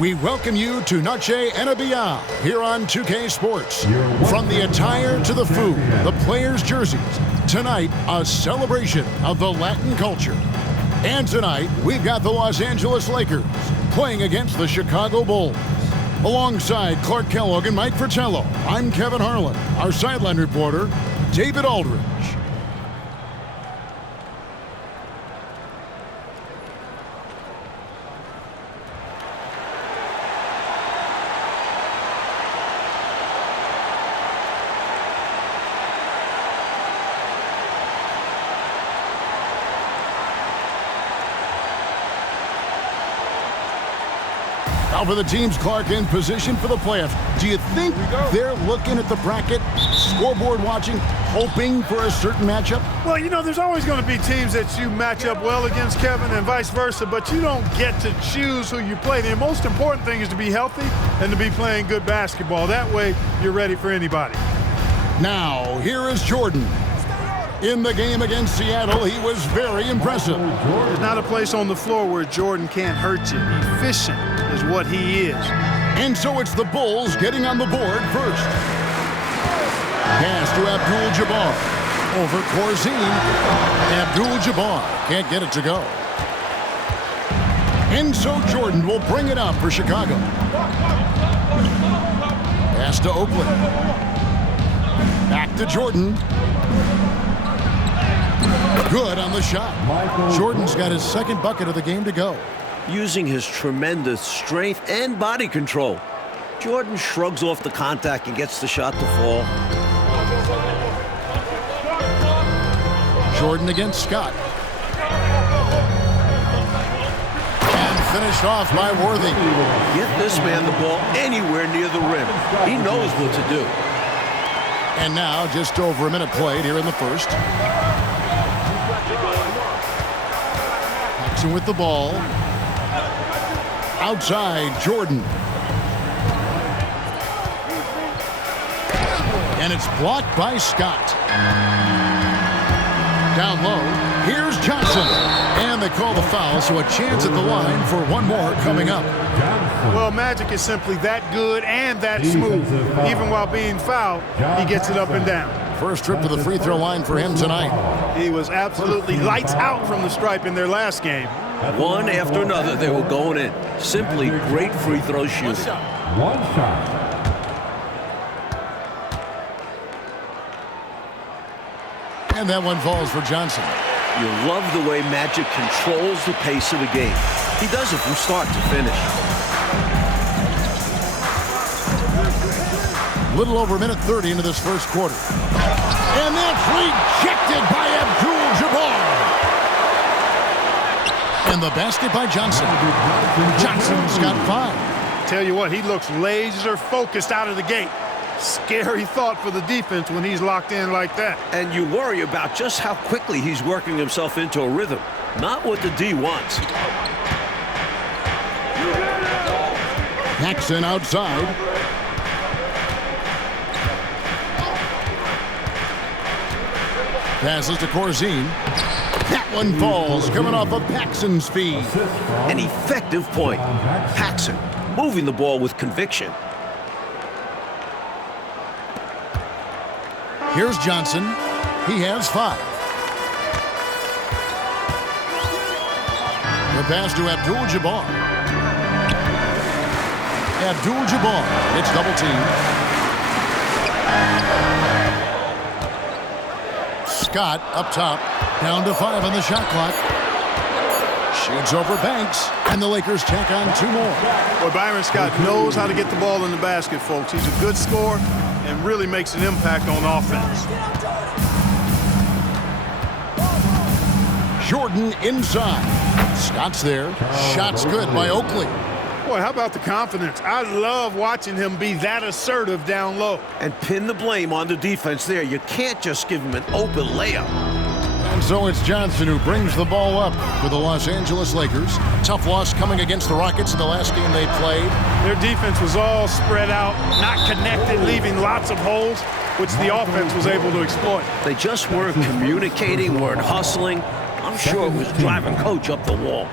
We welcome you to Noche and a Beyond here on 2K Sports. From the attire to the food, the players' jerseys, tonight a celebration of the Latin culture. And tonight we've got the Los Angeles Lakers playing against the Chicago Bulls. Alongside Clark Kellogg and Mike Fratello, I'm Kevin Harlan. Our sideline reporter, David Aldridge. Now for the teams, Clark, in position for the playoffs. Do you think they're looking at the bracket, scoreboard watching, hoping for a certain matchup? Well, you know, there's always going to be teams that you match up well against, Kevin, and vice versa, but you don't get to choose who you play. The most important thing is to be healthy and to be playing good basketball. That way, you're ready for anybody. Now, here is Jordan. In the game against Seattle, he was very impressive. There's not a place on the floor where Jordan can't hurt you. Efficient is what he is. And so it's the Bulls getting on the board first. Pass to Abdul-Jabbar. Over Corzine. Abdul-Jabbar can't get it to go. And so Jordan will bring it up for Chicago. Pass to Oakland. Back to Jordan. Good on the shot. Jordan's got his second bucket of the game to go. Using his tremendous strength and body control, Jordan shrugs off the contact and gets the shot to fall. Jordan against Scott. And finished off by Worthy. Get this man the ball anywhere near the rim. He knows what to do. And now just over a minute played here in the first. Paxson with the ball. Outside, Jordan. And it's blocked by Scott. Down low, here's Johnson. And they call the foul, so a chance at the line for one more coming up. Well, Magic is simply that good and that smooth. Even while being fouled, he gets it up and down. First trip to the free throw line for him tonight. He was absolutely lights out from the stripe in their last game. One after another, they were going in. Simply great free throw shooting. One shot. And that one falls for Johnson. You love the way Magic controls the pace of the game. He does it from start to finish. Little over a minute 30 into this first quarter. And that's rejected by Abdul-Jabbar. And the basket by Johnson. Johnson's got 5. Tell you what, he looks laser focused out of the gate. Scary thought for the defense when he's locked in like that. And you worry about just how quickly he's working himself into a rhythm. Not what the D wants. Paxson outside. Passes to Corzine. That one falls, coming off of Paxson's feed. An effective point. Paxson moving the ball with conviction. Here's Johnson. He has 5. The pass to Abdul-Jabbar. Abdul-Jabbar gets double teamed. Scott up top, down to 5 on the shot clock. Shoots over Banks, and the Lakers tack on 2 more. Boy, Byron Scott knows how to get the ball in the basket, folks. He's a good scorer and really makes an impact on offense. Jordan inside. Scott's there. Shot's good by Oakley. Boy, how about the confidence? I love watching him be that assertive down low. And pin the blame on the defense there. You can't just give him an open layup. And so it's Johnson who brings the ball up for the Los Angeles Lakers. Tough loss coming against the Rockets in the last game they played. Their defense was all spread out, not connected, leaving lots of holes, which the offense was able to exploit. They just weren't communicating, weren't hustling. I'm sure it was driving coach up the wall.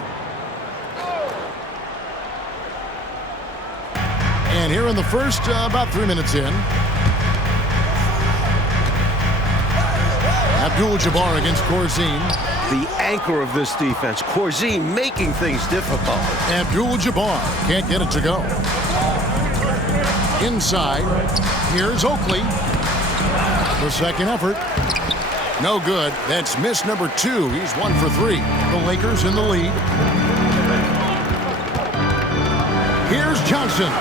And here in the first, about 3 minutes in. Abdul-Jabbar against Corzine. The anchor of this defense, Corzine, making things difficult. Abdul-Jabbar can't get it to go. Inside, here's Oakley. The second effort. No good. That's miss number 2. He's 1 for 3. The Lakers in the lead. Here's Johnson.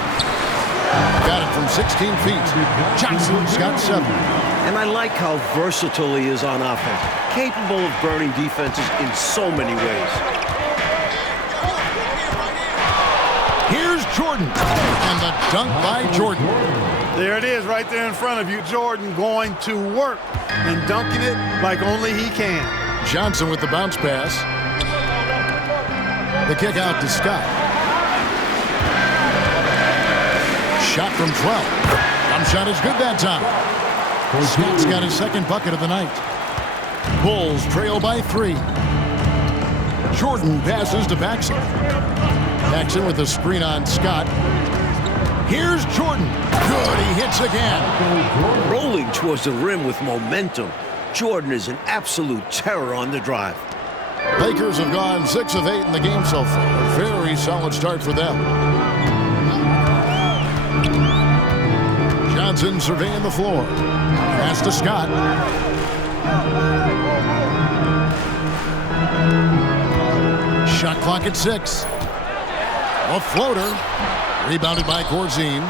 Got it from 16 feet. Johnson's got 7. And I like how versatile he is on offense. Capable of burning defenses in so many ways. Here's Jordan. And the dunk by Jordan. There it is right there in front of you. Jordan going to work and dunking it like only he can. Johnson with the bounce pass. The kick out to Scott. Shot from 12. Jump shot is good that time. Scott's got his second bucket of the night. Bulls trail by 3. Jordan passes to Paxson. Paxson with the screen on Scott. Here's Jordan. Good, he hits again. Rolling towards the rim with momentum. Jordan is an absolute terror on the drive. Lakers have gone 6 of 8 in the game so far. A very solid start for them. Johnson surveying the floor. Pass to Scott. Shot clock at 6. A floater. Rebounded by Corzine.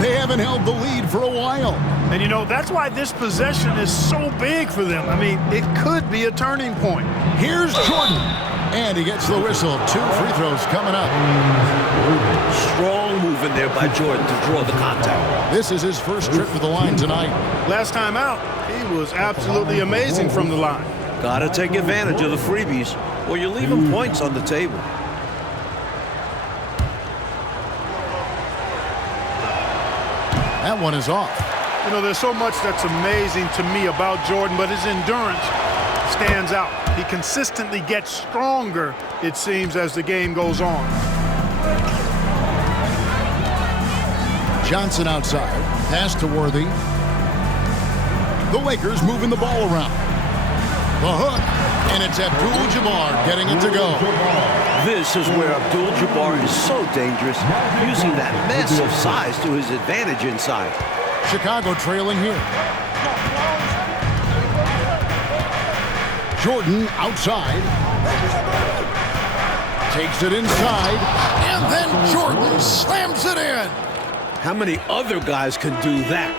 They haven't held the lead for a while. And, you know, that's why this possession is so big for them. I mean, it could be a turning point. Here's Jordan. And he gets the whistle. 2 free throws coming up. Strong move in there by Jordan to draw the contact. This is his first trip to the line tonight. Last time out, he was absolutely amazing from the line. Gotta take advantage of the freebies, or you're leaving points on the table. That one is off. You know, there's so much that's amazing to me about Jordan, but his endurance stands out. He consistently gets stronger, it seems, as the game goes on. Johnson outside. Pass to Worthy. The Lakers moving the ball around. The hook, and it's Abdul-Jabbar getting it to go. This is where Abdul-Jabbar is so dangerous, using that massive size to his advantage inside. Chicago trailing here. Jordan outside. Takes it inside, and then Jordan slams it in. How many other guys can do that?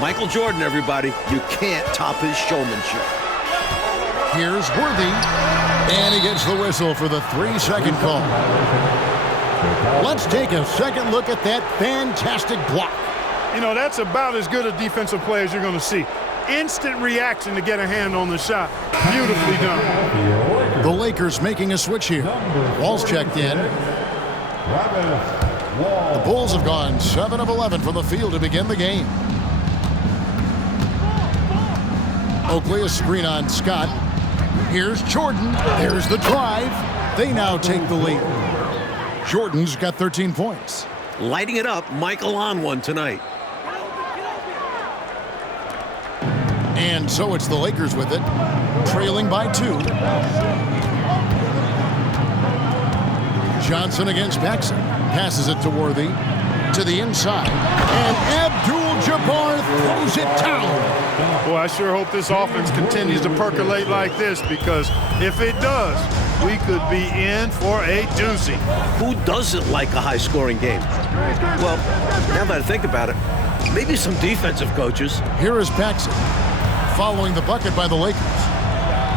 Michael Jordan, everybody. You can't top his showmanship. Here's Worthy, and he gets the whistle for the 3-second call. Let's take a second look at that fantastic block. You know, that's about as good a defensive play as you're going to see. Instant reaction to get a hand on the shot. Beautifully done. The Lakers making a switch here. Wall's checked in. The Bulls have gone 7 of 11 from the field to begin the game. Oakley, a screen on Scott. Here's Jordan. There's the drive. They now take the lead. Jordan's got 13 points. Lighting it up, Michael on one tonight. And so it's the Lakers with it, trailing by 2. Johnson against Paxson. Passes it to Worthy. To the inside. And Abdul-Jabbar throws it down. Boy, I sure hope this offense continues to percolate like this, because if it does, we could be in for a doozy. Who doesn't like a high-scoring game? Well, now that I think about it, maybe some defensive coaches. Here is Paxson, following the bucket by the Lakers.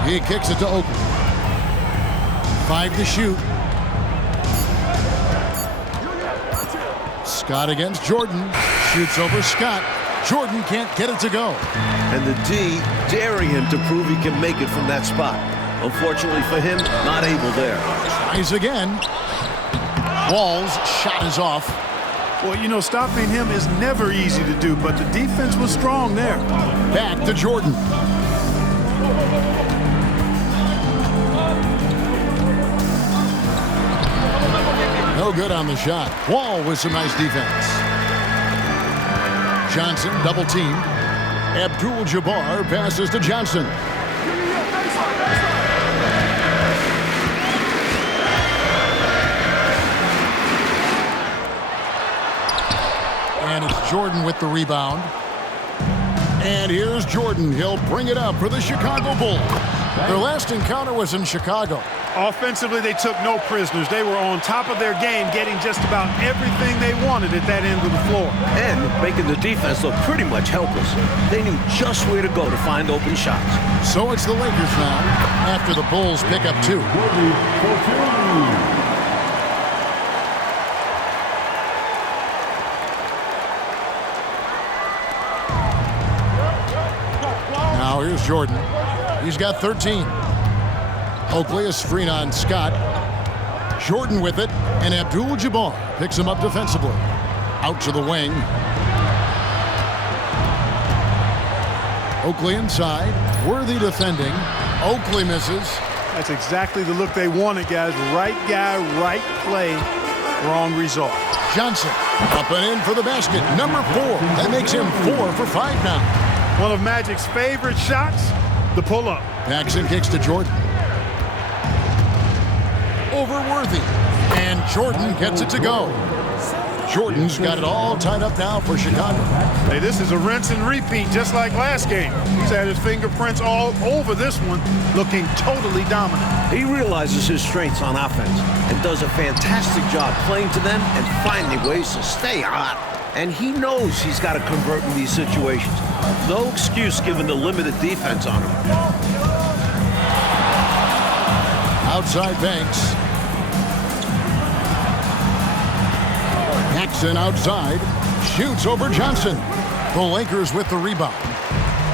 He kicks it to Oakley. 5 to shoot. Scott against Jordan. Shoots over Scott. Jordan can't get it to go. And the D daring him to prove he can make it from that spot. Unfortunately for him, not able there. Tries again. Wall's shot is off. Well, you know, stopping him is never easy to do, but the defense was strong there. Back to Jordan. No No good on the shot. Wall with some nice defense. Johnson double teamed. Abdul-Jabbar passes to Johnson. And it's Jordan with the rebound. And here's Jordan. He'll bring it up for the Chicago Bulls. Their last encounter was in Chicago. Offensively, they took no prisoners. They were on top of their game, getting just about everything they wanted at that end of the floor. And making the defense look pretty much helpless. They knew just where to go to find open shots. So it's the Lakers now, after the Bulls pick up 2. Now here's Jordan. He's got 13. Oakley, a screen on Scott. Jordan with it, and Abdul-Jabbar picks him up defensively. Out to the wing. Oakley inside. Worthy defending. Oakley misses. That's exactly the look they wanted, guys. Right guy, right play, wrong result. Johnson up and in for the basket. Number 4. That makes him 4 for 5 now. One of Magic's favorite shots, the pull-up. Paxson kicks to Jordan. Over Worthy. And Jordan gets it to go. Jordan's got it all tied up now for Chicago. Hey, this is a rinse and repeat, just like last game. He's had his fingerprints all over this one, looking totally dominant. He realizes his strengths on offense and does a fantastic job playing to them and finding ways to stay hot. And he knows he's got to convert in these situations. No excuse given the limited defense on him. Outside Banks. Paxson outside. Shoots over Johnson. The Lakers with the rebound.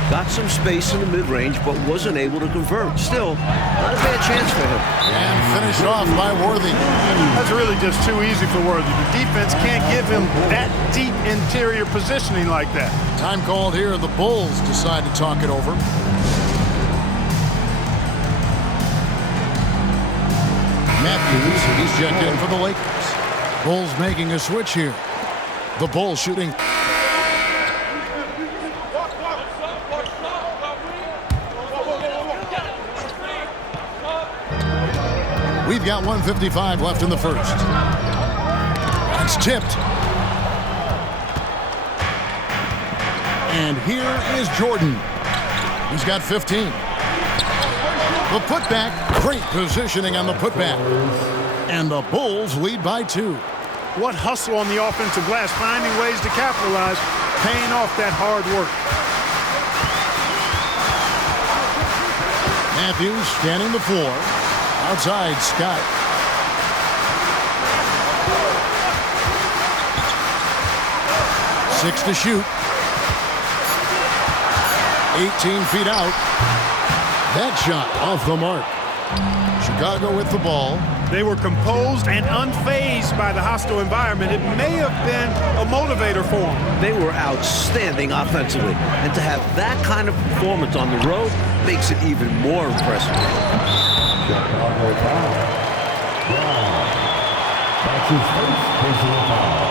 Got some space in the mid-range, but wasn't able to convert. Still, not a bad chance for him. And finished off by Worthy. That's really just too easy for Worthy. The defense can't give him that deep interior positioning like that. Time called here. The Bulls decide to talk it over. Matthews, he's checked in for the Lakers. Bulls making a switch here. The Bulls shooting. We've got 1:55 left in the first. It's tipped. And here is Jordan. He's got 15. The putback, great positioning on the putback. And the Bulls lead by 2. What hustle on the offensive glass, finding ways to capitalize, paying off that hard work. Matthews scanning the floor. Outside, Scott. Six to shoot. 18 feet out. That shot off the mark. Chicago with the ball. They were composed and unfazed by the hostile environment. It may have been a motivator for them. They were outstanding offensively, and to have that kind of performance on the road makes it even more impressive. Chicago foul. Brown. That's his first personal foul.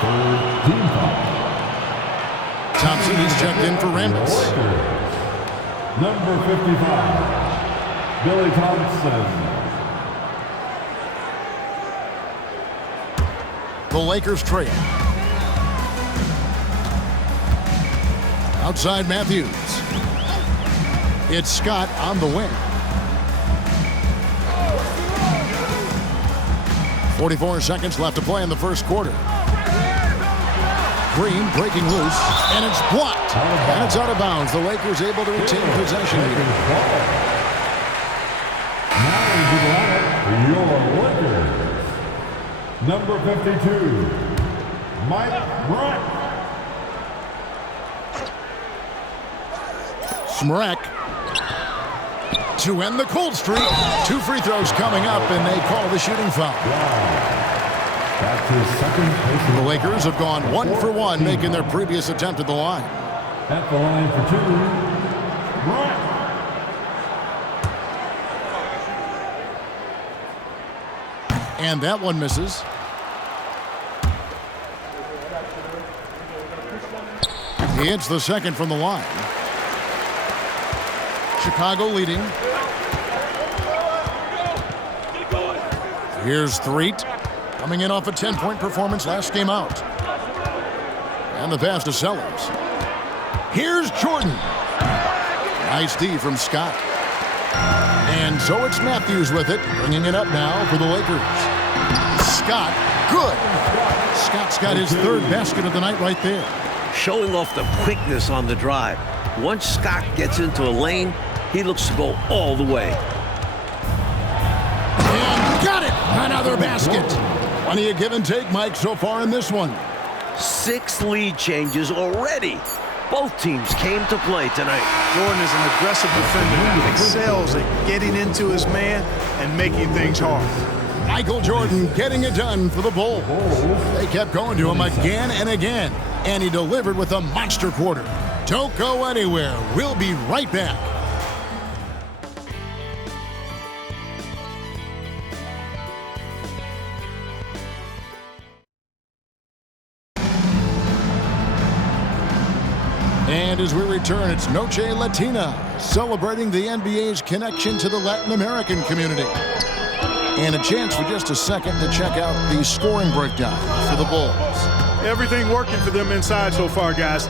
Third team foul. Thompson, he's checked in for Rambis. Number 55, Billy Thompson. The Lakers trail. Outside Matthews. It's Scott on the wing. 44 seconds left to play in the first quarter. Green breaking loose, and it's blocked. And it's out of bounds. The Lakers able to retain possession here. Now into the lineup, your Lakers. Number 52, Mike Smrek. Smrek to end the cold streak. 2 free throws coming up, and they call the shooting foul. That's his second personal. The Lakers have gone 1 for 1, making their previous attempt at the line. At the line for 2, Smrek. And that one misses. He hits the second from the line. Chicago leading. Here's Threet, coming in off a 10-point performance last game out. And the pass to Sellers. Here's Jordan. Nice D from Scott. And so it's Matthews with it, bringing it up now for the Lakers. Scott, good. Scott's got his third basket of the night right there. Showing off the quickness on the drive. Once Scott gets into a lane, he looks to go all the way. And got it! Another basket. Plenty of give and take, Mike, so far in this one. 6 lead changes already. Both teams came to play tonight. Jordan is an aggressive defender who excels at getting into his man and making things hard. Michael Jordan getting it done for the Bulls. They kept going to him again and again, and he delivered with a monster quarter. Don't go anywhere. We'll be right back. And as we return, it's Noche Latina, celebrating the NBA's connection to the Latin American community. And a chance for just a second to check out the scoring breakdown for the Bulls. Everything working for them inside so far, guys.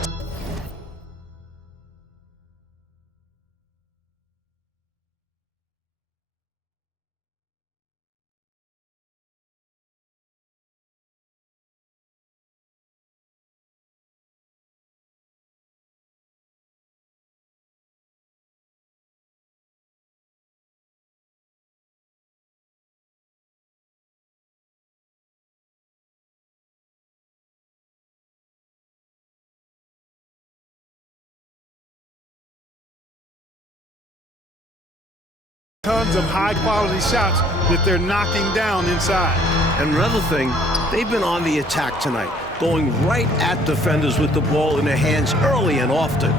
Tons of high-quality shots that they're knocking down inside. And another thing, they've been on the attack tonight, going right at defenders with the ball in their hands early and often.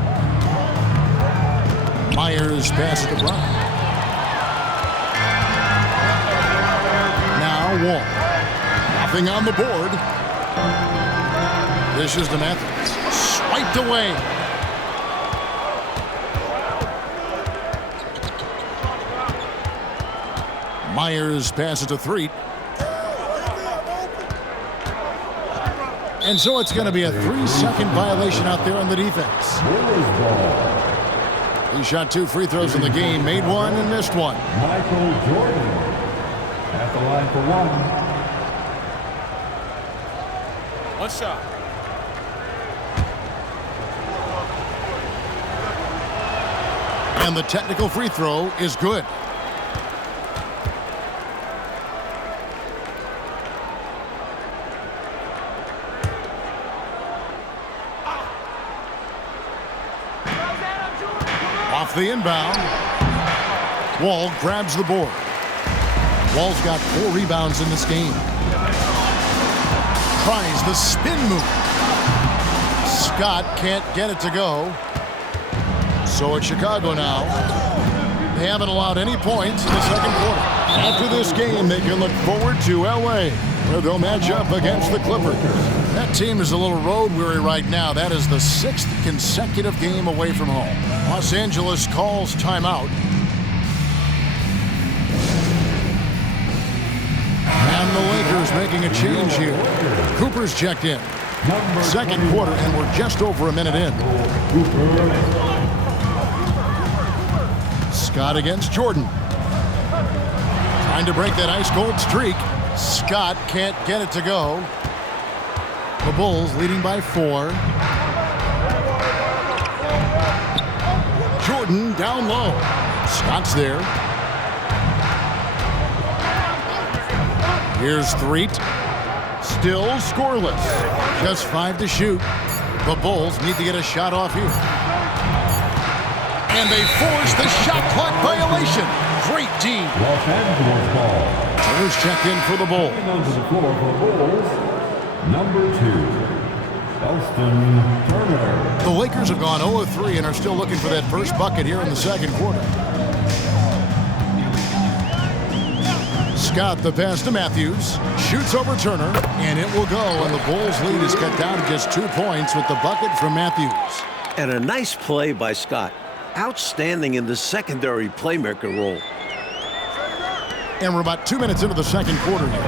Myers passes to Brown. Now Wall. Nothing on the board. This is to Matthews. Swiped away. Myers passes to Threet. And so it's going to be a 3-second violation out there on the defense. He shot 2 free throws in the game, made 1 and missed 1. Michael Jordan at the line for 1. One shot. And the technical free throw is good. Off the inbound. Wall grabs the board. Wall's got 4 rebounds in this game. Tries the spin move. Scott can't get it to go. So it's Chicago now. They haven't allowed any points in the second quarter. After this game, they can look forward to L.A., where they'll match up against the Clippers. That team is a little road weary right now. That is the 6th consecutive game away from home. Los Angeles calls timeout. And the Lakers making a change here. Cooper's checked in. Second quarter, and we're just over a minute in. Scott against Jordan. Trying to break that ice-cold streak. Scott can't get it to go. The Bulls leading by 4. Jordan down low. Scott's there. Here's Threet. Still scoreless. Just 5 to shoot. The Bulls need to get a shot off here. And they force the shot clock violation. Great team. Los Angeles ball. Turner's checked in for the Bulls. Onto the floor for the Bulls, number 2, Elston Turner. The Lakers have gone 0-3 and are still looking for that first bucket here in the second quarter. Scott the pass to Matthews. Shoots over Turner, and it will go. And the Bulls' lead is cut down to just 2 points with the bucket from Matthews. And a nice play by Scott. Outstanding in the secondary playmaker role. And we're about 2 minutes into the second quarter here.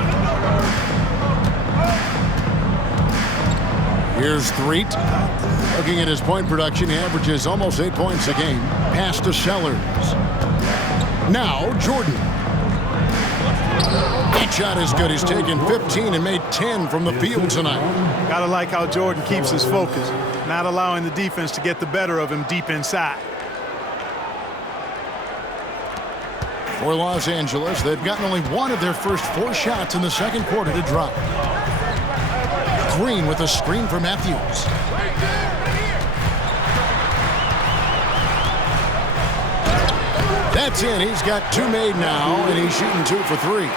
Here's Threet. Looking at his point production, he averages almost 8 points a game. Pass to Sellers. Now Jordan. That shot is good. He's taken 15 and made 10 from the field tonight. Gotta like how Jordan keeps his focus, not allowing the defense to get the better of him deep inside. For Los Angeles, they've gotten only one of their first 4 shots in the second quarter to drop. Green with a screen for Matthews. That's in. He's got 2 made now, and he's shooting 2 for 3.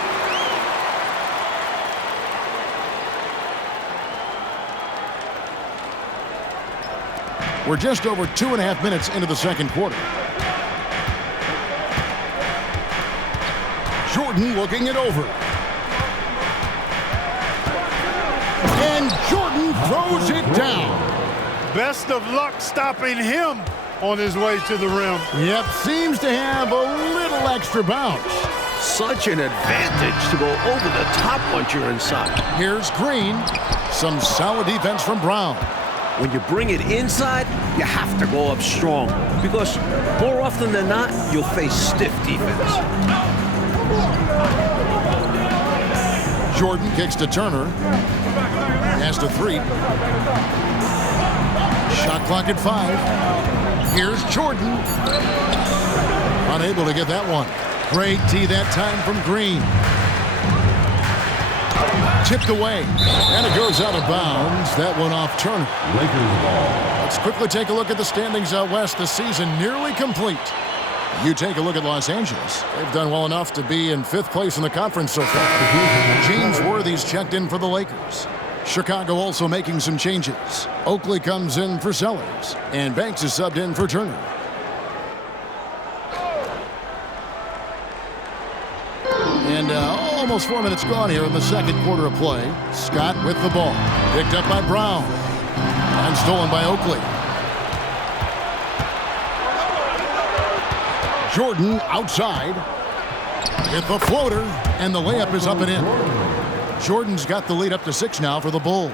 We're just over 2.5 minutes into the second quarter. Jordan looking it over. And Jordan throws it down. Best of luck stopping him on his way to the rim. Yep, seems to have a little extra bounce. Such an advantage to go over the top once you're inside. Here's Green. Some solid defense from Brown. When you bring it inside, you have to go up strong. Because more often than not, you'll face stiff defense. Jordan kicks to Turner. Has to Threet. Shot clock at 5. Here's Jordan. Unable to get that one. Great D that time from Green. Tipped away. And it goes out of bounds. That one off Turner. Lakers ball. Let's quickly take a look at the standings out west. The season nearly complete. You take a look at Los Angeles. They've done well enough to be in 5th place in the conference so far. James Worthy's checked in for the Lakers. Chicago also making some changes. Oakley comes in for Sellers, and Banks is subbed in for Turner. And almost 4 minutes gone here in the second quarter of play. Scott with the ball. Picked up by Brown. And stolen by Oakley. Jordan outside with the floater, and the layup is up and in. Jordan's got the lead up to 6 now for the Bulls.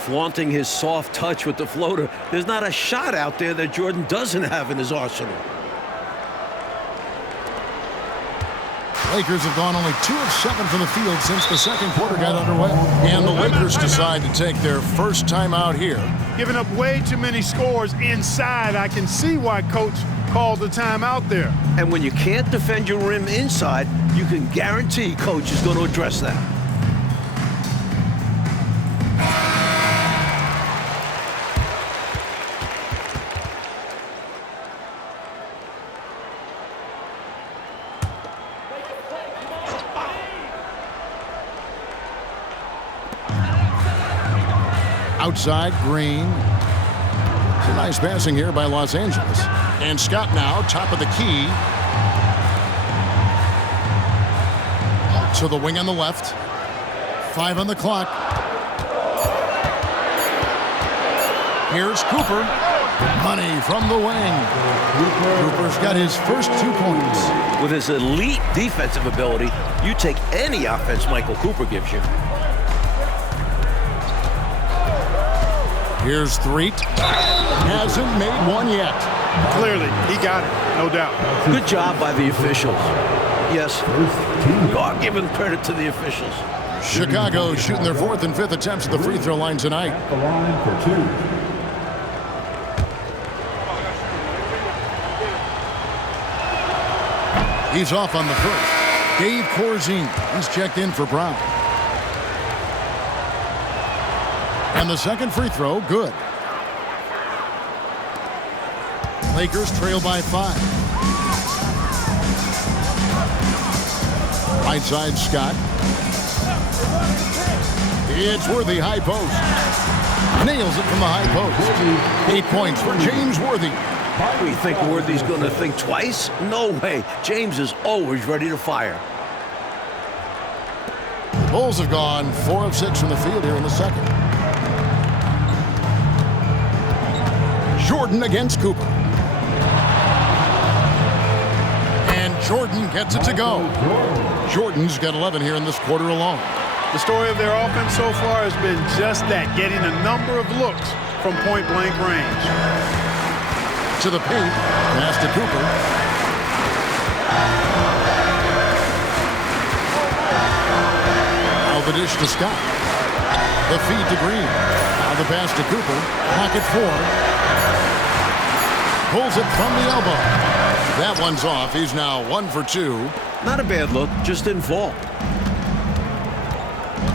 Flaunting his soft touch with the floater. There's not a shot out there that Jordan doesn't have in his arsenal. Lakers have gone only 2 of 7 from the field since the second quarter got underway. And the Lakers decide to take their first time out here. Giving up way too many scores inside. I can see why Coach called the timeout there. And when you can't defend your rim inside, you can guarantee Coach is going to address that. Outside, Green. Some nice passing here by Los Angeles. And Scott now, top of the key. To the wing on the left. 5 on the clock. Here's Cooper. Money from the wing. Cooper's got his first 2 points. With his elite defensive ability, you take any offense Michael Cooper gives you. Here's Threet. Hasn't made one yet. Clearly, he got it, no doubt. Good job by the officials. Yes, we are giving credit to the officials. Chicago shooting their 4th and 5th attempts at the free throw line tonight. At the line for 2. He's off on the first. Dave Corzine. He's checked in for Brown. And the second free throw, good. Lakers trail by 5. Right side, Scott. It's Worthy, high post. Nails it from the high post. 8 points for James Worthy. We think Worthy's going to think twice? No way. James is always ready to fire. Bulls have gone 4 of 6 from the field here in the second. Jordan against Cooper. And Jordan gets it to go. Jordan's got 11 here in this quarter alone. The story of their offense so far has been just that, getting a number of looks from point-blank range. To the paint, pass to Cooper. Now the dish to Scott. The feed to Green. Now the pass to Cooper. Pocket 4. Pulls it from the elbow. That one's off. He's now 1 for 2. Not a bad look, just didn't fall.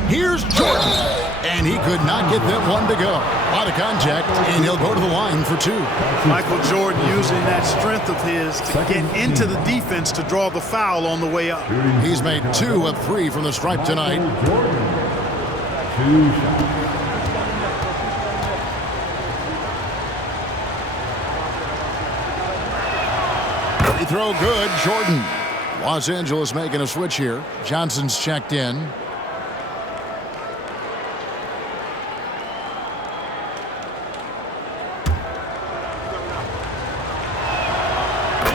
Here's Jordan. And he could not get that one to go. Out of contact, and he'll go to the line for 2. Michael Jordan using that strength of his to get into the defense to draw the foul on the way up. He's made 2 of 3 from the stripe tonight. Free throw good, Jordan. Los Angeles making a switch here. Johnson's checked in.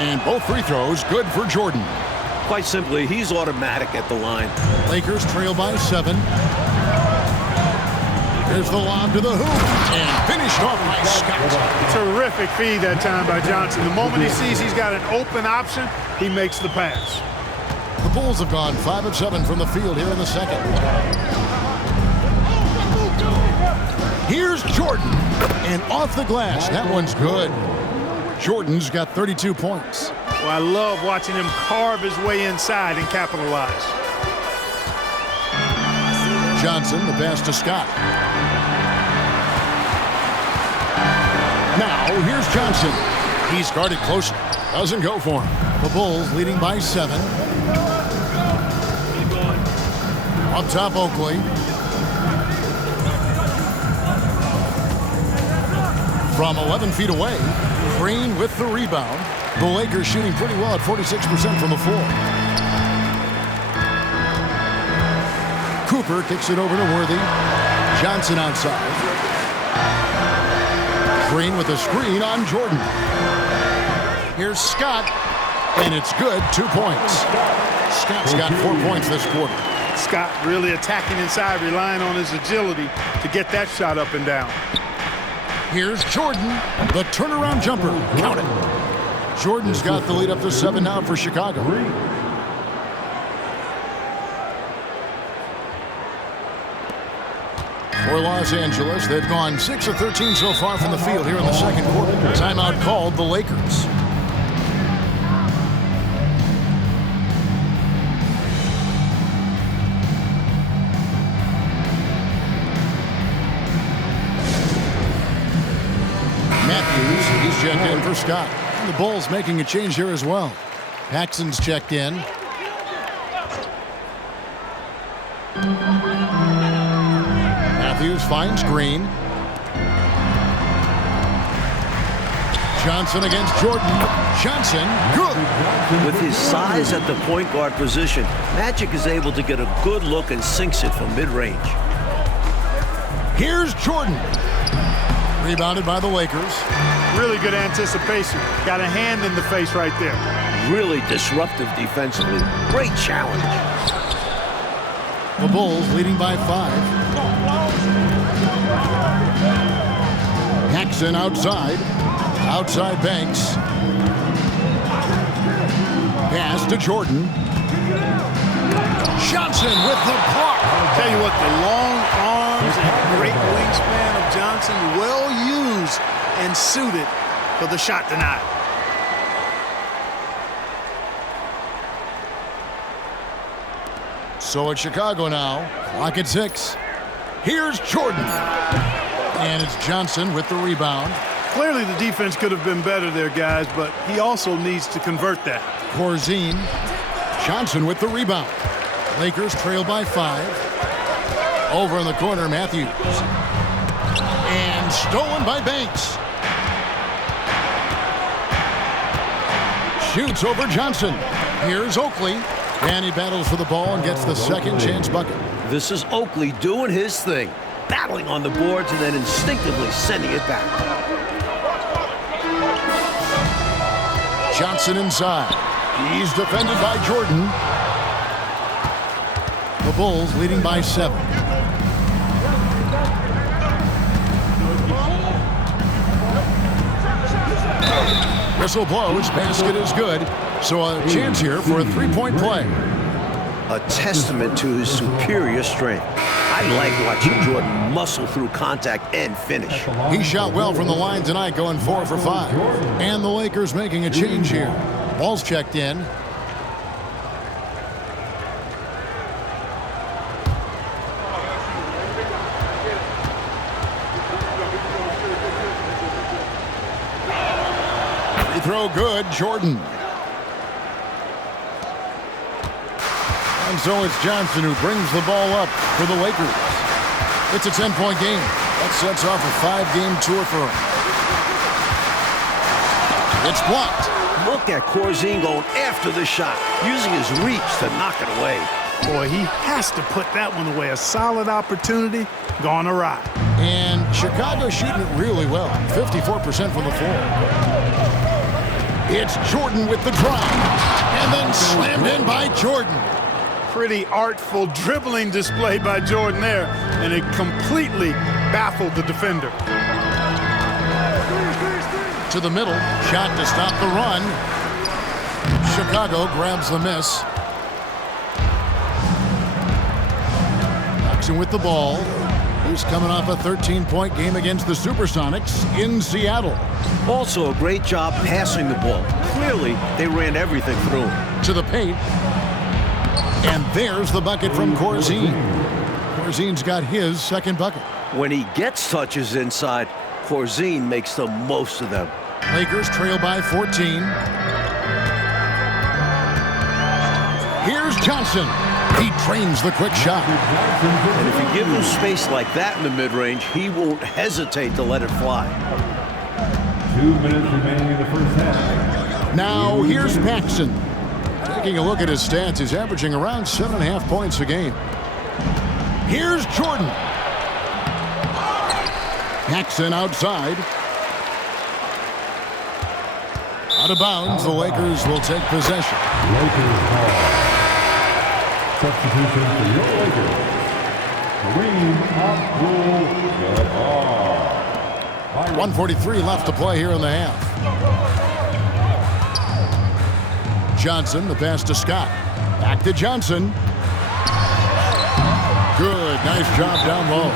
And both free throws good for Jordan. Quite simply, he's automatic at the line. Lakers trail by 7. Here's the lob to the hoop. And finished off by Scott. Terrific feed that time by Johnson. The moment he sees he's got an open option, he makes the pass. The Bulls have gone 5 of 7 from the field here in the second. Here's Jordan. And off the glass. That one's good. Jordan's got 32 points. Well, I love watching him carve his way inside and capitalize. Johnson, the pass to Scott. Now, here's Johnson. He's guarded closely. Doesn't go for him. The Bulls leading by 7. Up top, Oakley. From 11 feet away, Green with the rebound. The Lakers shooting pretty well at 46% from the floor. Cooper kicks it over to Worthy. Johnson outside. Green with the screen on Jordan. Here's Scott, and it's good. 2 points. Scott's got 4 points this quarter. Scott really attacking inside, relying on his agility to get that shot up and down. Here's Jordan, the turnaround jumper. Count it. Jordan's got the lead up to 7 now for Chicago. For Los Angeles, they've gone 6 of 13 so far from the field here in the second quarter. Timeout called the Lakers. Matthews, he's checked in for Scott. And the Bulls making a change here as well. Paxson's checked in. Matthews finds Green. Johnson against Jordan. Johnson, good. With his size at the point guard position, Magic is able to get a good look and sinks it from mid-range. Here's Jordan. Rebounded by the Lakers. Really good anticipation. Got a hand in the face right there. Really disruptive defensively. Great challenge. The Bulls leading by 5. Paxson outside. Outside Banks. Pass to Jordan. Johnson with the block. I'll tell you what, the long arms and great wingspan of Johnson, well used and suited for the shot tonight. So it's Chicago now. Clock at 6. Here's Jordan. And it's Johnson with the rebound. Clearly the defense could have been better there, guys, but he also needs to convert that. Corzine. Johnson with the rebound. Lakers trail by 5. Over in the corner, Matthews. And stolen by Banks. Shoots over Johnson. Here's Oakley. And he battles for the ball and gets the second chance bucket. This is Oakley doing his thing, battling on the boards and then instinctively sending it back. Johnson inside. He's defended by Jordan. The Bulls leading by 7. Whistle blows, basket is good. So a chance here for a three-point play. A testament to his superior strength. I like watching Jordan muscle through contact and finish. He shot well from the line tonight, going 4 for 5. And the Lakers making a change here. Ball's checked in. Free throw good, Jordan. And so it's Johnson who brings the ball up for the Lakers. It's a 10-point game. That sets off a 5-game tour for him. It's blocked. Look at Corzine going after the shot, using his reach to knock it away. Boy, he has to put that one away. A solid opportunity gone awry. And Chicago shooting it really well. 54% from the floor. It's Jordan with the drive. And then slammed in by Jordan. Pretty artful dribbling display by Jordan there, and it completely baffled the defender. To the middle, shot to stop the run. Chicago grabs the miss. Jackson with the ball. He's coming off a 13-point game against the Supersonics in Seattle. Also a great job passing the ball. Clearly, they ran everything through him. To the paint. And there's the bucket from Corzine. Corzine's got his second bucket. When he gets touches inside, Corzine makes the most of them. Lakers trail by 14. Here's Johnson. He trains the quick shot. And if you give him space like that in the mid-range, he won't hesitate to let it fly. 2 minutes remaining in the first half. Now here's Paxson. Taking a look at his stats, he's averaging around 7.5 points a game. Here's Jordan. Paxson outside. Out of bounds, the Lakers will take possession. Lakers ball. Substitution for your Lakers. Kareem Abdul-Jabbar. 1:43 left to play here in the half. Johnson, the pass to Scott. Back to Johnson. Good, nice job down low.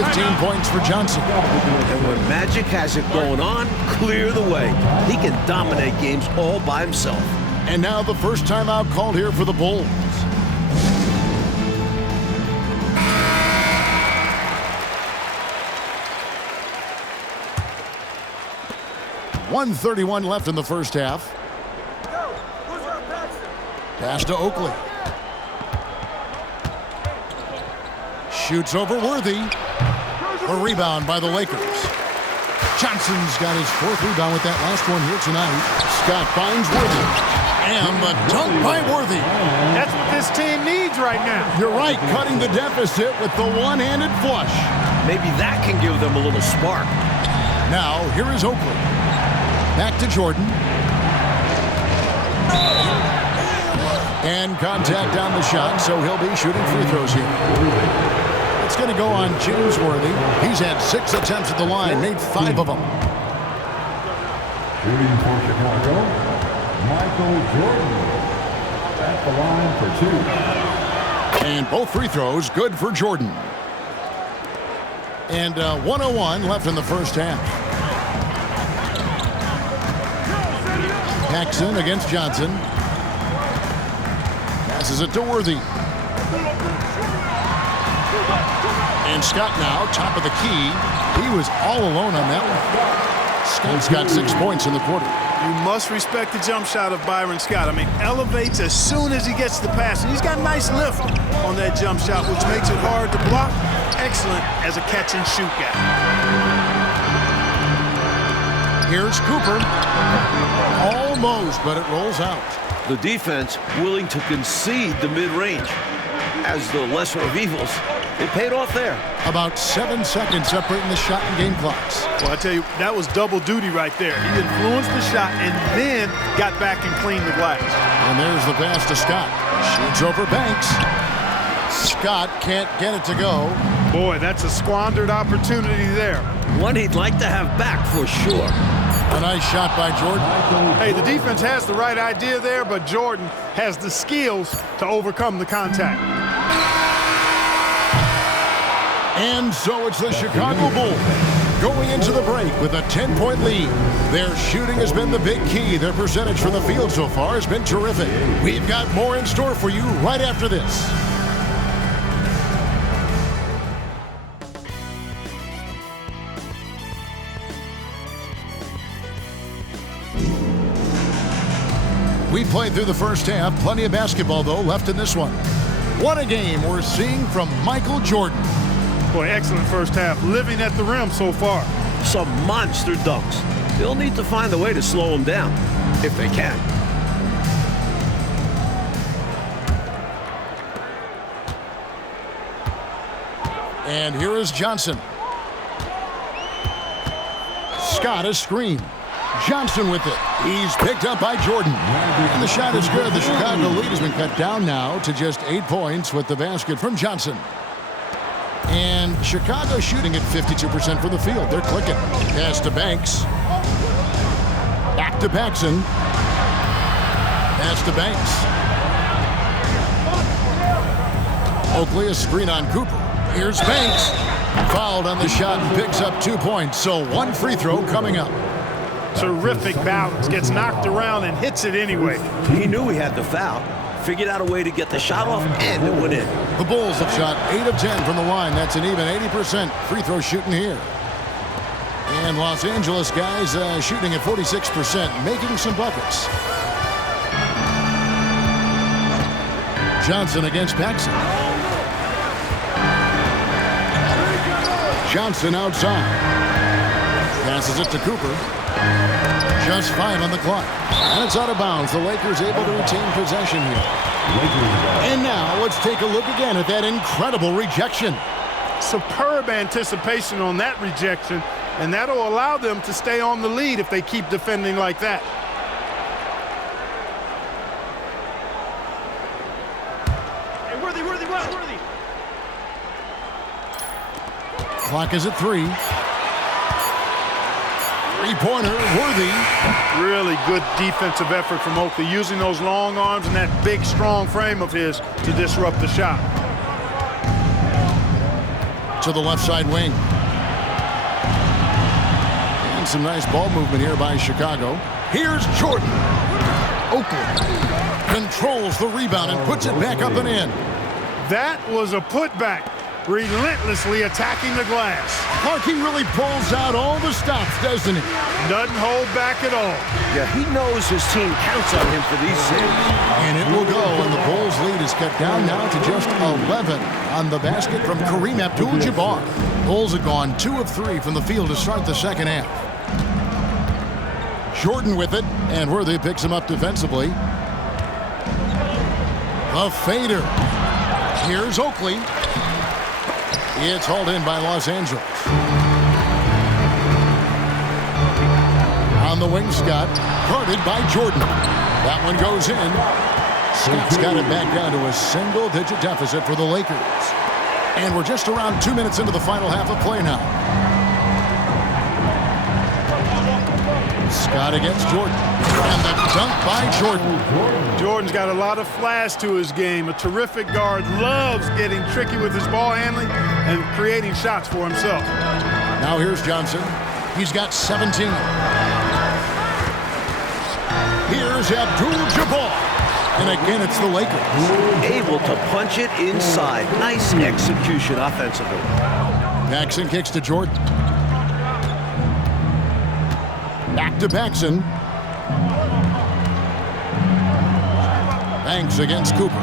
15 points for Johnson. And when Magic has it going on, clear the way. He can dominate games all by himself. And now the first timeout called here for the Bulls. .131 left in the first half. Pass to Oakley. Shoots over Worthy. A rebound by the Lakers. Johnson's got his 4th rebound with that last one here tonight. Scott finds Worthy. And the dunk by Worthy. That's what this team needs right now. You're right, cutting the deficit with the one-handed flush. Maybe that can give them a little spark. Now, here is Oakley. Back to Jordan. And contact on the shot, so he'll be shooting free throws here. It's going to go on James Worthy. He's had 6 attempts at the line, made 5 of them. Shooting for Chicago, Michael Jordan at the line for 2. And both free throws good for Jordan. And 1:01 left in the first half. Paxson against Johnson. Passes it to Worthy. And Scott now, top of the key. He was all alone on that one. Scott's got 6 points in the quarter. You must respect the jump shot of Byron Scott. I mean, elevates as soon as he gets the pass. And he's got a nice lift on that jump shot, which makes it hard to block. Excellent as a catch-and-shoot guy. Here's Cooper. Almost, but it rolls out. The defense willing to concede the mid-range. As the lesser of evils, it paid off there. About 7 seconds separating the shot and game clocks. Well, I tell you, that was double duty right there. He influenced the shot and then got back and cleaned the glass. And there's the pass to Scott. Shoots over Banks. Scott can't get it to go. Boy, that's a squandered opportunity there. One he'd like to have back for sure. A nice shot by Jordan. Hey, the defense has the right idea there, but Jordan has the skills to overcome the contact. And so it's the Chicago Bulls going into the break with a 10-point lead. Their shooting has been the big key. Their percentage from the field so far has been terrific. We've got more in store for you right after this. We played through the first half. Plenty of basketball, though, left in this one. What a game we're seeing from Michael Jordan. Boy, excellent first half. Living at the rim so far. Some monster dunks. They'll need to find a way to slow him down, if they can. And here is Johnson. Scott is screen. Johnson with it. He's picked up by Jordan. And the shot is good. The Chicago lead has been cut down now to just 8 points with the basket from Johnson. And Chicago shooting at 52% from the field. They're clicking. Pass to Banks. Back to Paxson. Pass to Banks. Oakley a screen on Cooper. Here's Banks. Fouled on the shot and picks up 2 points. So 1 free throw coming up. Terrific balance. Gets knocked around and hits it anyway. He knew he had the foul. Figured out a way to get the shot off, and it went in. The Bulls have shot 8 of 10 from the line. That's an even 80% free throw shooting here. And Los Angeles guys shooting at 46%, making some buckets. Johnson against Paxson. Johnson outside. Passes it to Cooper. Just 5 on the clock. And it's out of bounds. The Lakers able to retain possession here. And now let's take a look again at that incredible rejection. Superb anticipation on that rejection, and that'll allow them to stay on the lead if they keep defending like that. Hey, Worthy. Clock is at 3. Three-pointer, Worthy. Really good defensive effort from Oakley, using those long arms and that big, strong frame of his to disrupt the shot. To the left side wing. And some nice ball movement here by Chicago. Here's Jordan. Oakley controls the rebound and puts it back up and in. That was a putback. Relentlessly attacking the glass. Harking really pulls out all the stops, doesn't he? Doesn't hold back at all. Yeah, he knows his team counts on him for these saves. And it will go, and the Bulls' lead is cut down now to just 11 on the basket from Kareem Abdul-Jabbar. Bulls have gone 2 of 3 from the field to start the second half. Jordan with it, and Worthy picks him up defensively. A fader. Here's Oakley. It's hauled in by Los Angeles. On the wing, Scott, guarded by Jordan. That one goes in. Scott's got it back down to a single-digit deficit for the Lakers. And we're just around 2 minutes into the final half of play now. Scott against Jordan. And the dunk by Jordan. Jordan's got a lot of flash to his game. A terrific guard, loves getting tricky with his ball handling and creating shots for himself. Now here's Johnson. He's got 17. Here's Abdul-Jabbar. And again, it's the Lakers. Able to punch it inside. Nice execution offensively. Paxson kicks to Jordan. Back to Paxson. Banks against Cooper.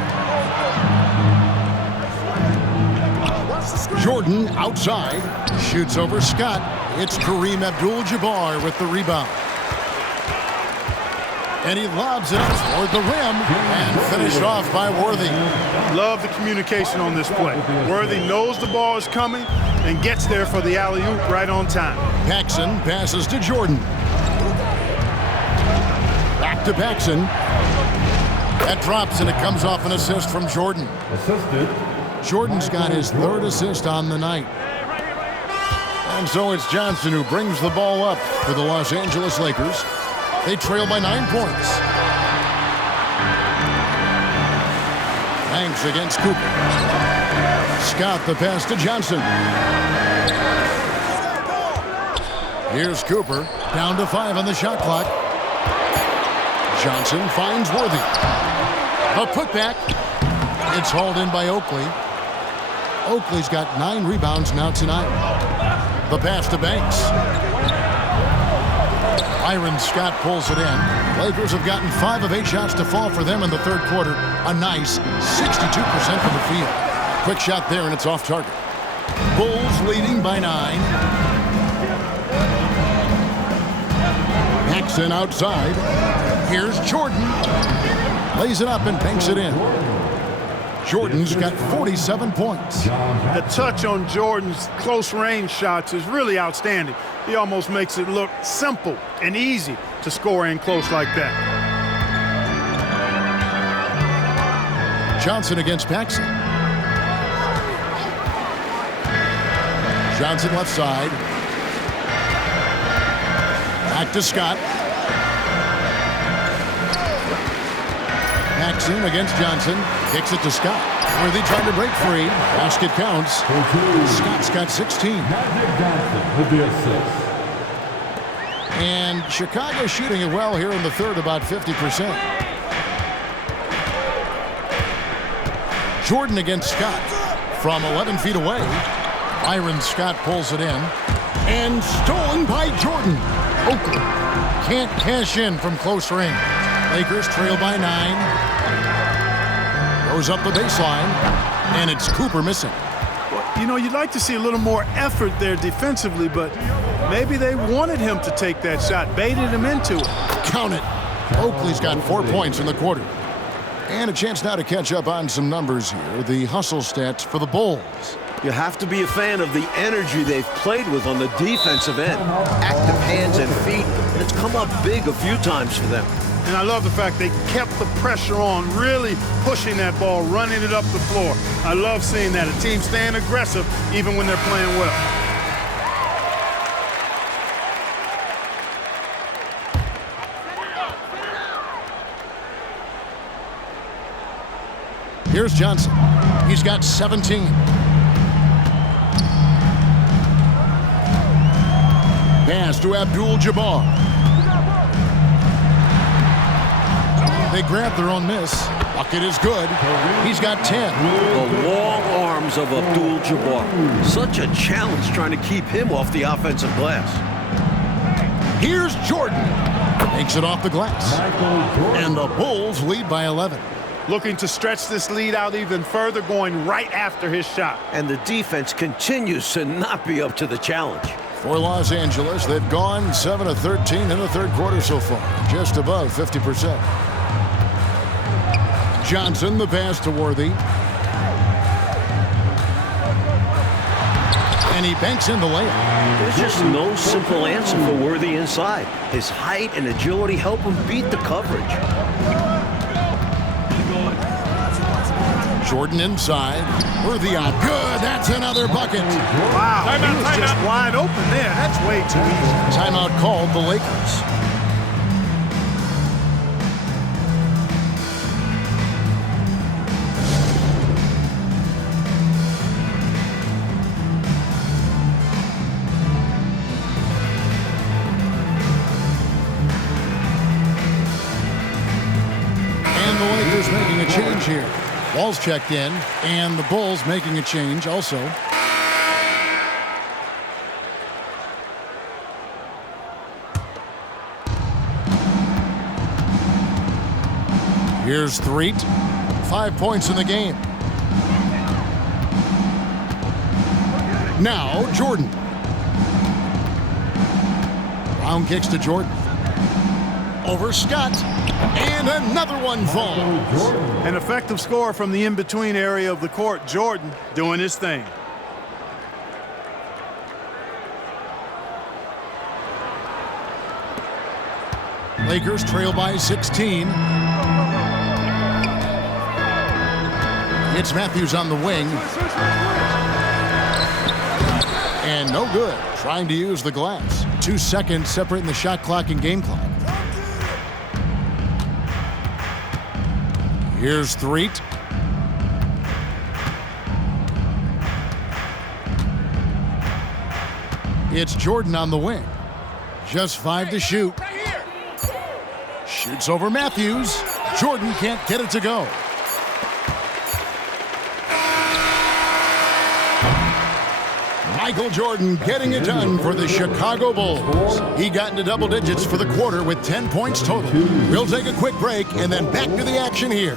Jordan outside. Shoots over Scott. It's Kareem Abdul-Jabbar with the rebound. And he lobs it up toward the rim and finished off by Worthy. Love the communication on this play. Worthy knows the ball is coming and gets there for the alley-oop right on time. Paxson passes to Jordan. Back to Paxson. That drops and it comes off an assist from Jordan. Assisted. Jordan's got his third assist on the night. And so it's Johnson who brings the ball up for the Los Angeles Lakers. They trail by 9 points. Banks against Cooper. Scott the pass to Johnson. Here's Cooper, down to 5 on the shot clock. Johnson finds Worthy. The putback. It's hauled in by Oakley. Oakley's got 9 rebounds now tonight. The pass to Banks. Byron Scott pulls it in. Lakers have gotten 5 of 8 shots to fall for them in the third quarter. A nice 62% from the field. Quick shot there, and it's off target. Bulls leading by 9. Paxson outside. Here's Jordan. Lays it up and banks it in. Jordan's got 47 points. The touch on Jordan's close-range shots is really outstanding. He almost makes it look simple and easy to score in close like that. Johnson against Paxson. Johnson left side. Back to Scott. Paxson against Johnson. Kicks it to Scott. Worthy trying to break free. Basket counts. Scott's got 16. Magic Johnson with the assist. And Chicago shooting it well here in the third, about 50%. Jordan against Scott from 11 feet away. Byron Scott pulls it in. And stolen by Jordan. Oakley can't cash in from close range. Lakers trail by 9. Goes up the baseline. And it's Cooper missing. You know, you'd like to see a little more effort there defensively, but maybe they wanted him to take that shot, baited him into it. Count it. Oakley's got 4 points in the quarter. And a chance now to catch up on some numbers here. The hustle stats for the Bulls. You have to be a fan of the energy they've played with on the defensive end. Active hands and feet, and it's come up big a few times for them. And I love the fact they kept the pressure on, really pushing that ball, running it up the floor. I love seeing that. A team staying aggressive even when they're playing well. Here's Johnson. He's got 17. Pass to Abdul-Jabbar. They grab their own miss. Bucket is good. He's got 10. The long arms of Abdul-Jabbar. Such a challenge trying to keep him off the offensive glass. Here's Jordan. Takes it off the glass. And the Bulls lead by 11. Looking to stretch this lead out even further, going right after his shot. And the defense continues to not be up to the challenge. For Los Angeles, they've gone 7 of 13 in the third quarter so far. Just above 50%. Johnson, the pass to Worthy. And he banks in the layup. There's just no simple answer for Worthy inside. His height and agility help him beat the coverage. Jordan inside. Worthy out. Good. That's another bucket. Wow. He was just wide open there. That's way too easy. Timeout called the Lakers. And the Lakers making a change here. Wall's checked in, and the Bulls making a change also. Here's Threet. 5 points in the game. Now, Jordan. Brown kicks to Jordan. Over Scott. And another one falls. An effective score from the in-between area of the court. Jordan doing his thing. Lakers trail by 16. It's Matthews on the wing. And no good. Trying to use the glass. 2 seconds separating the shot clock and game clock. Here's Threet. It's Jordan on the wing. Just 5 to shoot. Shoots over Matthews. Jordan can't get it to go. Michael Jordan getting it done for the Chicago Bulls. He got into double digits for the quarter with 10 points total. We'll take a quick break and then back to the action here.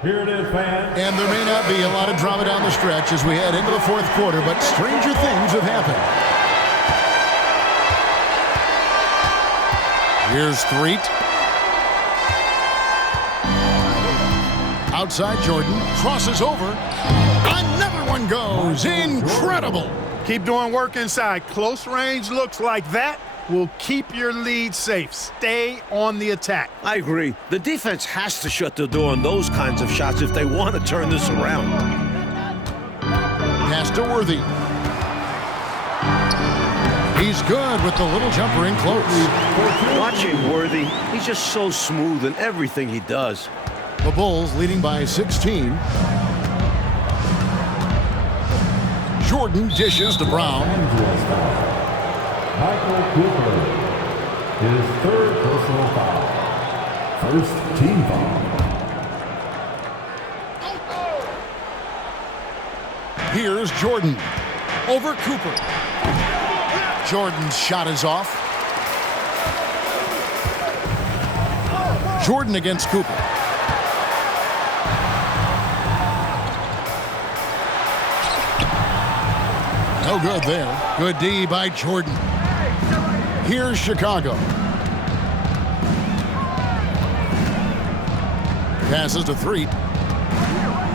Here it is, fans. And there may not be a lot of drama down the stretch as we head into the fourth quarter, but stranger things have happened. Here's Threet. Outside Jordan, crosses over. Another one goes. Incredible. Keep doing work inside. Close range looks like that will keep your lead safe. Stay on the attack. I agree. The defense has to shut the door on those kinds of shots if they want to turn this around. Pass to Worthy. He's good with the little jumper in close. Watching Worthy, he's just so smooth in everything he does. The Bulls leading by 16. Jordan dishes to Brown. Michael Cooper, his third personal foul. First team foul. Here's Jordan over Cooper. Jordan's shot is off. Jordan against Cooper. No good there. Good D by Jordan. Here's Chicago. Passes to Threet.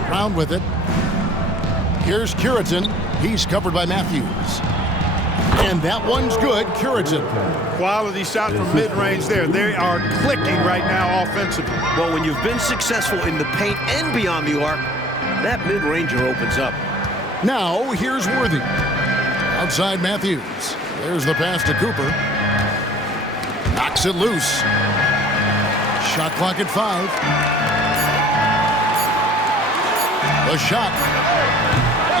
Brown with it. Here's Curitan. He's covered by Matthews. And that one's good. Curitan. Quality shot from mid-range there. They are clicking right now offensively. Well, when you've been successful in the paint and beyond the arc, that mid-ranger opens up. Now, here's Worthy. Outside Matthews. There's the pass to Cooper. Knocks it loose. Shot clock at 5. The shot.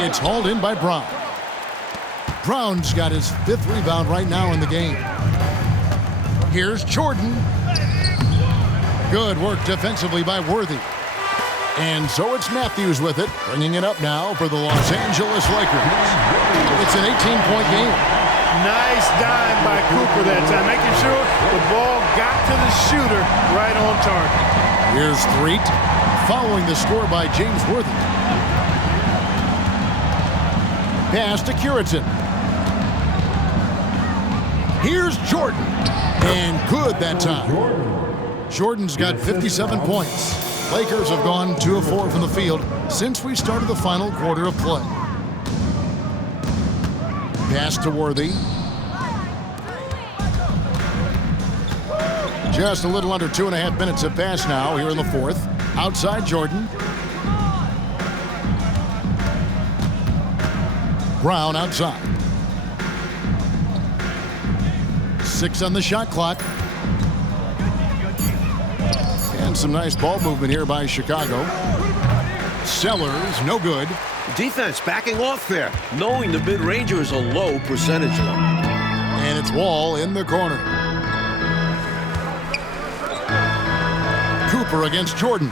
It's hauled in by Brown. Brown's got his 5th rebound right now in the game. Here's Jordan. Good work defensively by Worthy. And so it's Matthews with it, bringing it up now for the Los Angeles Lakers. It's an 18-point game. Nice dime by Cooper that time, making sure the ball got to the shooter right on target. Here's Threet, following the score by James Worthy. Pass to Curitan. Here's Jordan. And good that time. Jordan's got 57 points. Lakers have gone 2 of 4 from the field since we started the final quarter of play. Pass to Worthy. Just a little under 2.5 minutes have passed now here in the fourth. Outside Jordan. Brown outside. 6 on the shot clock. And some nice ball movement here by Chicago. Sellers, no good. Defense backing off there, knowing the mid-ranger is a low percentage low. And it's Wall in the corner. Cooper against Jordan.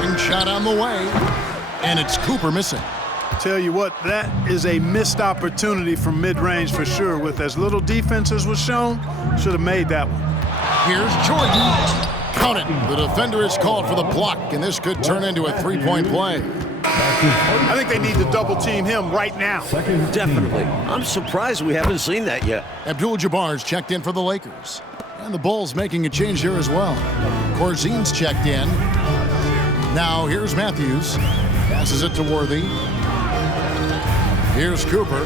Wing shot on the way. And it's Cooper missing. Tell you what, that is a missed opportunity from mid-range for sure. With as little defense as was shown, should have made that one. Here's Jordan. Count it. The defender is called for the block, and this could turn into a three-point play. I think they need to double-team him right now. Definitely. I'm surprised we haven't seen that yet. Abdul-Jabbar's checked in for the Lakers. And the Bulls making a change here as well. Korzin's checked in. Now here's Matthews. Passes it to Worthy. Here's Cooper.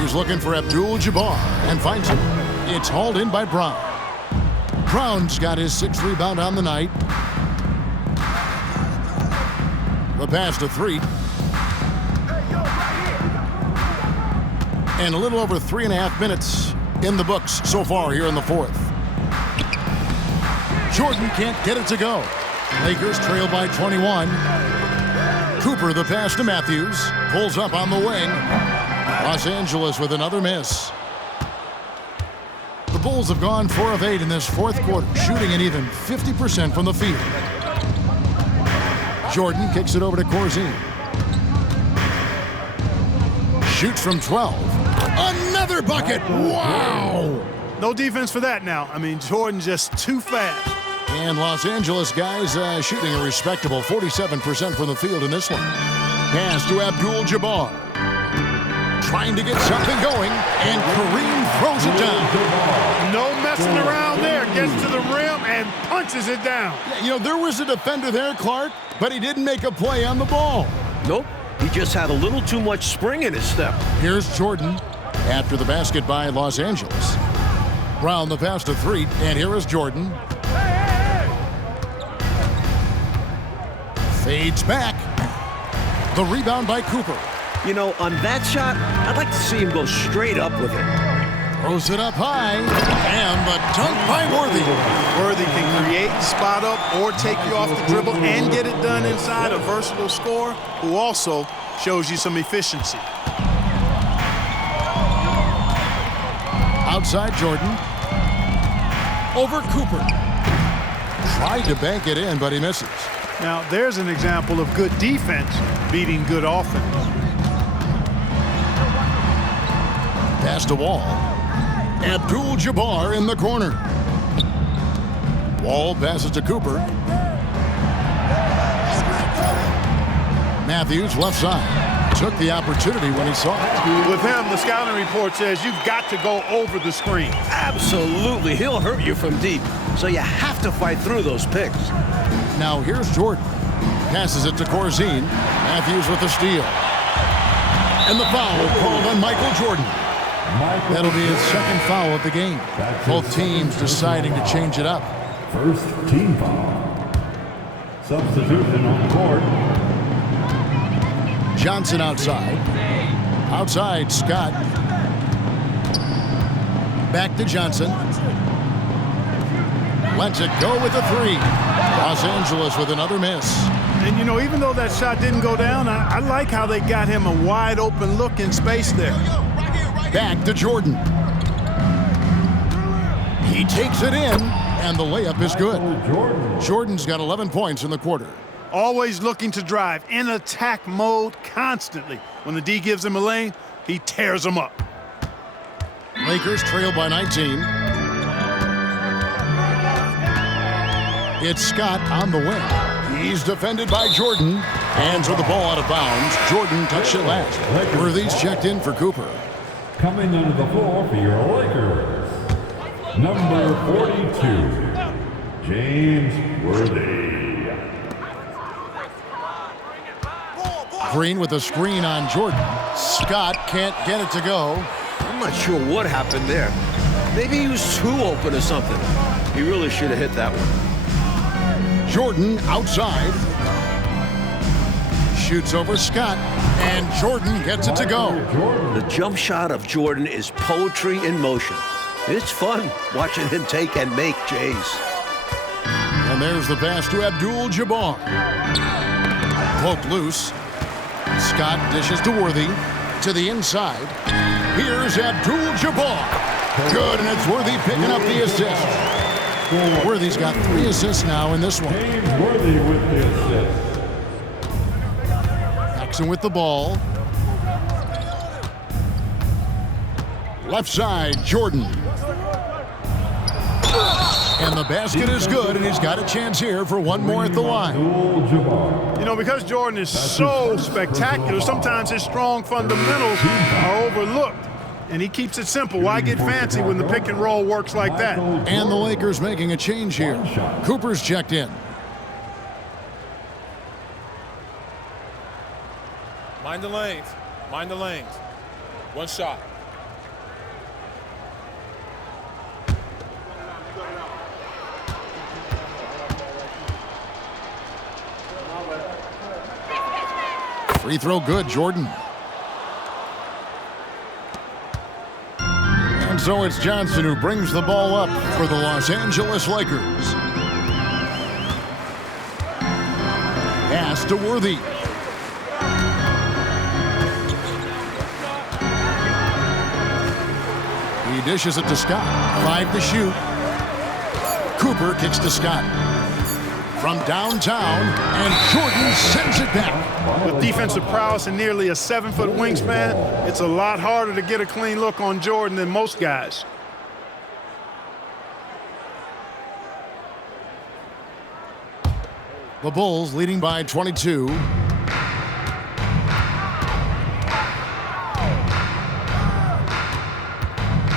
He's looking for Abdul-Jabbar and finds him. It's hauled in by Brown. Brown's got his 6th rebound on the night. The pass to 3. And a little over 3.5 minutes in the books so far here in the 4th. Jordan can't get it to go. Lakers trail by 21. Cooper, the pass to Matthews. Pulls up on the wing. Los Angeles with another miss. The Bulls have gone 4 of 8 in this 4th quarter, shooting an even 50% from the field. Jordan kicks it over to Corzine. Shoots from 12. Another bucket! Wow! No defense for that now. I mean, Jordan just too fast. And Los Angeles guys shooting a respectable 47% from the field in this one. Pass to Abdul-Jabbar. Trying to get something going, and Kareem throws it down. No messing around there. Gets to the rim and punches it down. Yeah, you know, there was a defender there, Clark, but he didn't make a play on the ball. Nope. He just had a little too much spring in his step. Here's Jordan after the basket by Los Angeles. Brown the pass to 3, and here is Jordan. Fades back. The rebound by Cooper. You know, on that shot, I'd like to see him go straight up with it. Throws it up high, and the dunk by Worthy. Worthy can create, spot up, or take you off the dribble and get it done inside. A versatile scorer who also shows you some efficiency. Outside Jordan. Over Cooper. Tried to bank it in, but he misses. Now, there's an example of good defense beating good offense. Pass to Wall. Abdul-Jabbar in the corner. Wall passes to Cooper. Matthews left side. Took the opportunity when he saw it. With him, the scouting report says you've got to go over the screen. Absolutely. He'll hurt you from deep. So you have to fight through those picks. Now here's Jordan. Passes it to Corzine. Matthews with the steal. And the foul called on Michael Jordan. That'll be his 2nd foul of the game. Both teams deciding to change it up. First team foul. Substitution on court. Johnson outside. Outside, Scott. Back to Johnson. Lets it go with a 3. Los Angeles with another miss. And, you know, even though that shot didn't go down, I like how they got him a wide open look in space there. Back to Jordan. He takes it in, and the layup is good. Jordan's got 11 points in the quarter. Always looking to drive, in attack mode constantly. When the D gives him a lane, he tears them up. Lakers trail by 19. It's Scott on the wing. He's defended by Jordan. Hands with the ball out of bounds. Jordan touched it last. Worthy's checked in for Cooper. Coming onto the floor for your Lakers, number 42, James Worthy. Green with a screen on Jordan. Scott can't get it to go. I'm not sure what happened there. Maybe he was too open or something. He really should have hit that one. Jordan outside. Shoots over Scott, and Jordan gets it to go. The jump shot of Jordan is poetry in motion. It's fun watching him take and make Jays. And there's the pass to Abdul-Jabbar. Poked loose. Scott dishes to Worthy. To the inside. Here's Abdul-Jabbar. Good, and it's Worthy picking up the assist. Worthy's got 3 assists now in this one. James Worthy with the assist. Jackson with the ball. Left side, Jordan. And the basket is good, and he's got a chance here for one more at the line. You know, because Jordan is so spectacular, sometimes his strong fundamentals are overlooked. And he keeps it simple. Why get fancy when the pick and roll works like that? And the Lakers making a change here. Cooper's checked in. Mind the lanes. Mind the lanes. One shot. Free throw good, Jordan. And so it's Johnson who brings the ball up for the Los Angeles Lakers. Pass to Worthy. He dishes it to Scott. 5 to shoot. Cooper kicks to Scott. From downtown, and Jordan sends it back. With defensive prowess and nearly a 7-foot wingspan, it's a lot harder to get a clean look on Jordan than most guys. The Bulls leading by 22.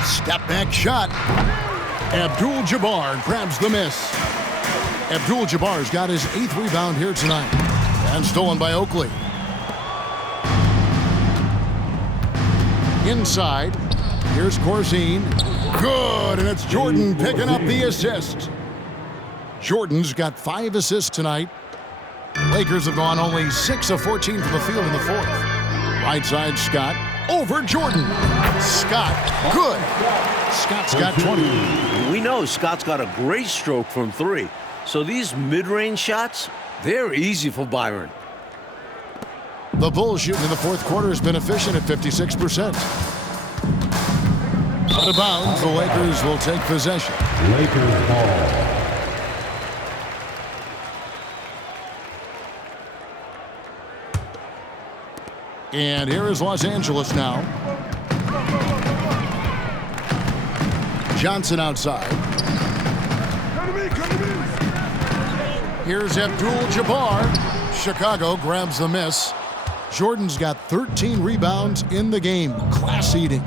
Step back shot. Abdul-Jabbar grabs the miss. Abdul-Jabbar's got his 8th rebound here tonight. And stolen by Oakley. Inside. Here's Corzine. Good, and it's Jordan picking up the assist. Jordan's got 5 assists tonight. Lakers have gone only 6 of 14 from the field in the 4th. Right side, Scott. Over Jordan. Scott, good. Scott's got 20. We know Scott's got a great stroke from 3. So these mid-range shots, they're easy for Byron. The Bulls shooting in the 4th quarter has been efficient at 56%. Out of bounds, the Lakers will take possession. Lakers ball. And here is Los Angeles now. Johnson outside. Here's Abdul-Jabbar. Chicago grabs the miss. Jordan's got 13 rebounds in the game. Class eating.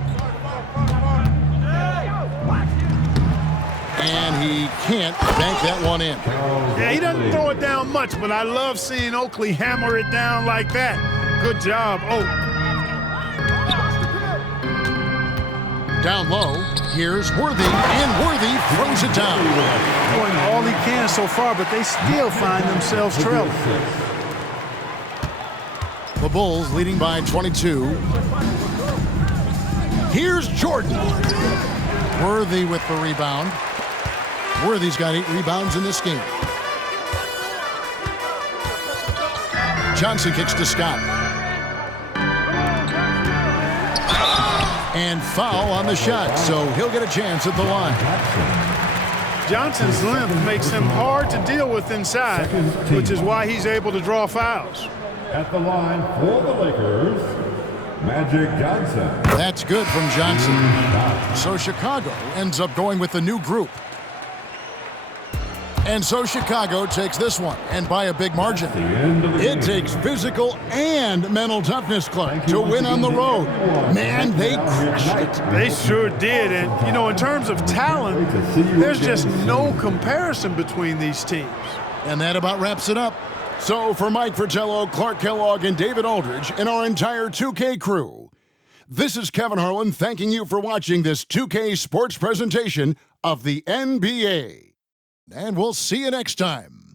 And he can't bank that one in. Yeah, he doesn't throw it down much, but I love seeing Oakley hammer it down like that. Good job, Oak. Down low, here's Worthy, and Worthy throws it down. Doing all he can so far, but they still find themselves trailing. The Bulls leading by 22. Here's Jordan. Worthy with the rebound. Worthy's got 8 rebounds in this game. Johnson kicks to Scott. And foul on the shot, so he'll get a chance at the line. Johnson's length makes him hard to deal with inside, which is why he's able to draw fouls. At the line for the Lakers, Magic Johnson. That's good from Johnson. So Chicago ends up going with the new group. And so Chicago takes this one, and by a big margin. It takes physical and mental toughness, Clark, to win on the road. Man, they crushed it. They sure did, and, you know, in terms of talent, there's just no comparison between these teams. And that about wraps it up. So for Mike Fratello, Clark Kellogg, and David Aldridge, and our entire 2K crew, this is Kevin Harlan thanking you for watching this 2K sports presentation of the NBA. And we'll see you next time.